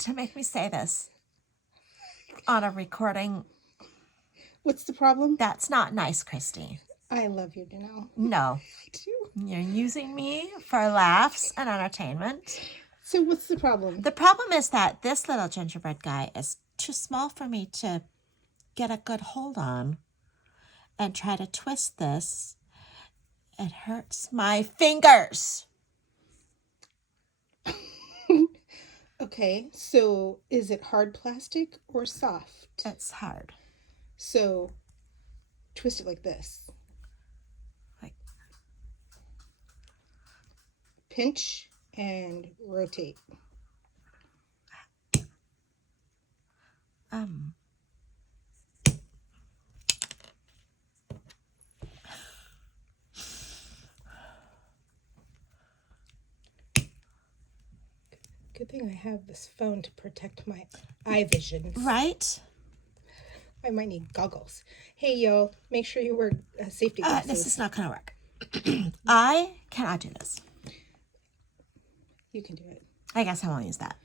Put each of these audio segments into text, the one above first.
to make me say this on a recording. What's the problem? That's not nice, Christy. I love you, Janelle. No. I do. You're using me for laughs and entertainment. So what's the problem? The problem is that this little gingerbread guy is too small for me to get a good hold on and try to twist this. It hurts my fingers. Okay, so is it hard plastic or soft? It's hard. So twist it like this. Like, Pinch and rotate. Good thing I have this phone to protect my eye vision. right? I might need goggles. Hey, yo, make sure you wear safety glasses. This is not going to work. I cannot do this. You can do it. I guess I won't use that.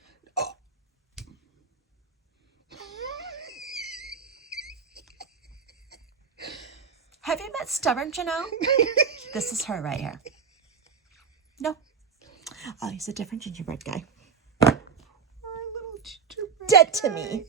Have you met stubborn Janelle? This is her right here. No. I'll use a different gingerbread guy. Our little gingerbread Dead to guy. me.